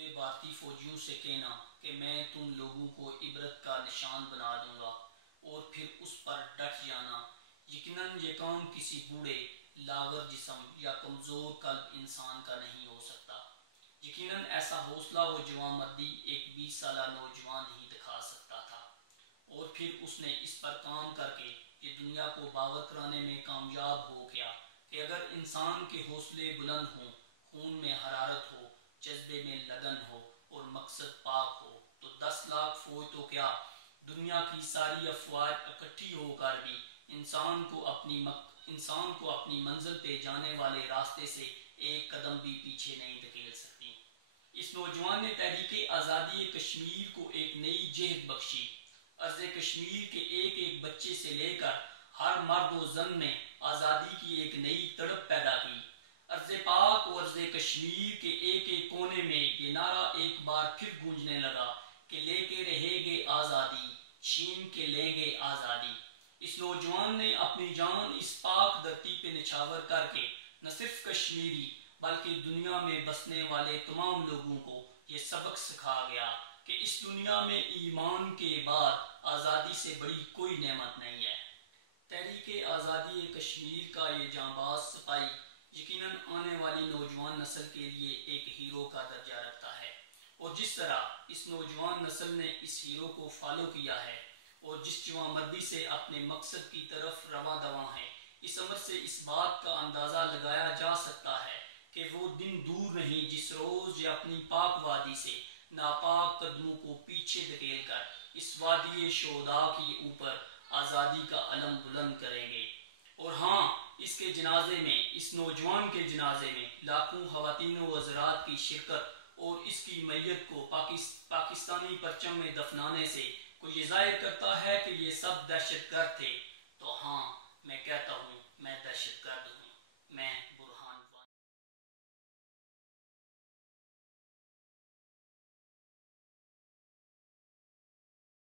پورے بھارتی فوجیوں سے کہنا کہ میں تم لوگوں کو عبرت کا نشان بنا دوں گا اور پھر اس پر ڈٹ جانا۔ یقیناً یہ کام کسی بوڑھے، لاغر جسم یا کمزور قلب انسان کا نہیں ہو سکتا۔ یقیناً ایسا حوصلہ و جوانمردی ایک 20 سالہ نوجوان ہی دکھا سکتا تھا، اور پھر اس نے اس پر کام کر کے یہ دنیا کو باور کرانے میں کامیاب ہو گیا کہ اگر انسان کے حوصلے بلند ہوں، خون میں حرارت ہو، جذبے میں لگن ہو اور مقصد پاک ہو تو 10 لاکھ فوج تو کیا، دنیا کی ساری افواج اکٹھی ہو کر بھی انسان کو اپنی منزل پہ جانے والے راستے سے ایک قدم بھی پیچھے نہیں دھکیل سکتی۔ اس نوجوان نے تحریک آزادی کشمیر کو ایک نئی جہت بخشی۔ ارض کشمیر کے ایک ایک بچے سے لے کر ہر مرد و زن میں آزادی کی ایک نئی تڑپ پیدا کی۔ ارض پاک و ارض کشمیر کے ایک ایک کونے میں یہ نعرہ ایک بار پھر گونجنے لگا کہ لے کے رہے گے آزادی، چھین کے لیں گے آزادی۔ اس نوجوان نے اپنی جان اس پاک دھرتی پہ نچھاور کر کے نہ صرف کشمیری بلکہ دنیا میں بسنے والے تمام لوگوں کو یہ سبق سکھا گیا کہ اس دنیا میں ایمان کے بعد آزادی سے بڑی کوئی نعمت نہیں ہے۔ تحریک آزادی کشمیر کا یہ جانباز سپاہی یقیناً آنے والی نوجوان نسل کے لیے ایک ہیرو کا درجہ رکھتا ہے، اور جس طرح اس نوجوان نسل نے اس ہیرو کو فالو کیا ہے اور جس جوانمردی سے اپنے مقصد کی طرف رواں دواں ہے، اس عمر سے اس بات کا اندازہ لگایا جا سکتا ہے کہ وہ دن دور نہیں جس روز یہ اپنی پاک وادی سے ناپاک قدموں کو پیچھے دھکیل کر اس وادی شہداء کی اوپر آزادی کا علم بلند کریں گے۔ اور ہاں، اس کے جنازے میں، اس نوجوان کے جنازے میں لاکھوں خواتین و حضرات کی شرکت اور اس کی میت کو پاکستانی پرچم میں دفنانے سے کوئی یہ ظاہر کرتا ہے کہ یہ سب دہشت گرد تھے، تو ہاں، میں کہتا ہوں میں دہشت گرد ہوں، میں